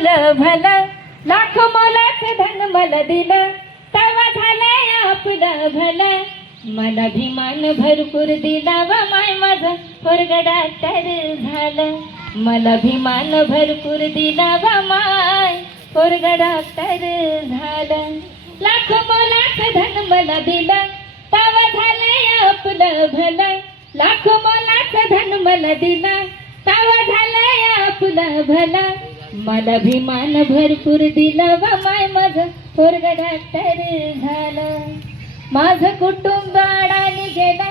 आपलं भलं, लाख मोलाचं धन मला दिलं, तेव्हा झालंय आपलं भलं. मला अभिमान भरपूर दिला व माय माझं पोरग डॉक्टर झालं. मला अभिमान भरपूर दिला व माय पोरग डॉक्टर झालं. लाख मोलाचं धन मला दिलं, तेव्हा झालंय आपलं भलं. लाख मोलाचं धन मला दिलं, तेव्हा झालंय आपलं भलं. मला अभिमान भरपूर दिला व माय माझं पोरग डॉक्टर झालं. माझं कुटुंब अडाणी गेलं,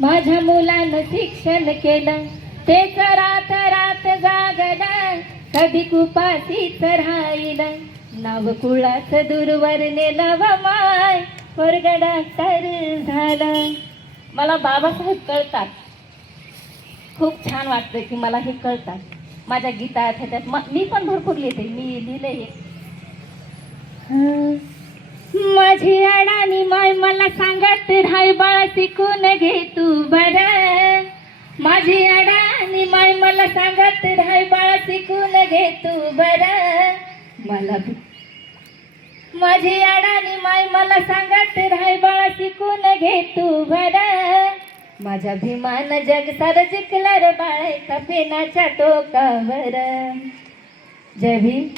माझ्या मुलानं शिक्षण केलं, तेच रात रात जागलं, कधी कुपाशीच राहिलं. नाव कुळाचं दूरवर नेलं व माय पोरग डॉक्टर झालं. मला बाबासाहेब कळतात, खूप छान वाटतं की मला हे कळतात. माझ्या गीतात ह्याच्यात मी पण भरपूर लिहिते, मी लिहिले हे. माझी अडाणी माय मला सांगत राय बाळा शिकून घे तू बरं. माझी अडाणी माय मला सांगत राय बाळा शिकून घे तू बरं. माझी अडाणी माय मला सांगत राय बाळा शिकून घे तू बरं. माझा अभिमान जग सार जिंकला रे बाळा एका पेनाच्या टोकावर. जय भीम.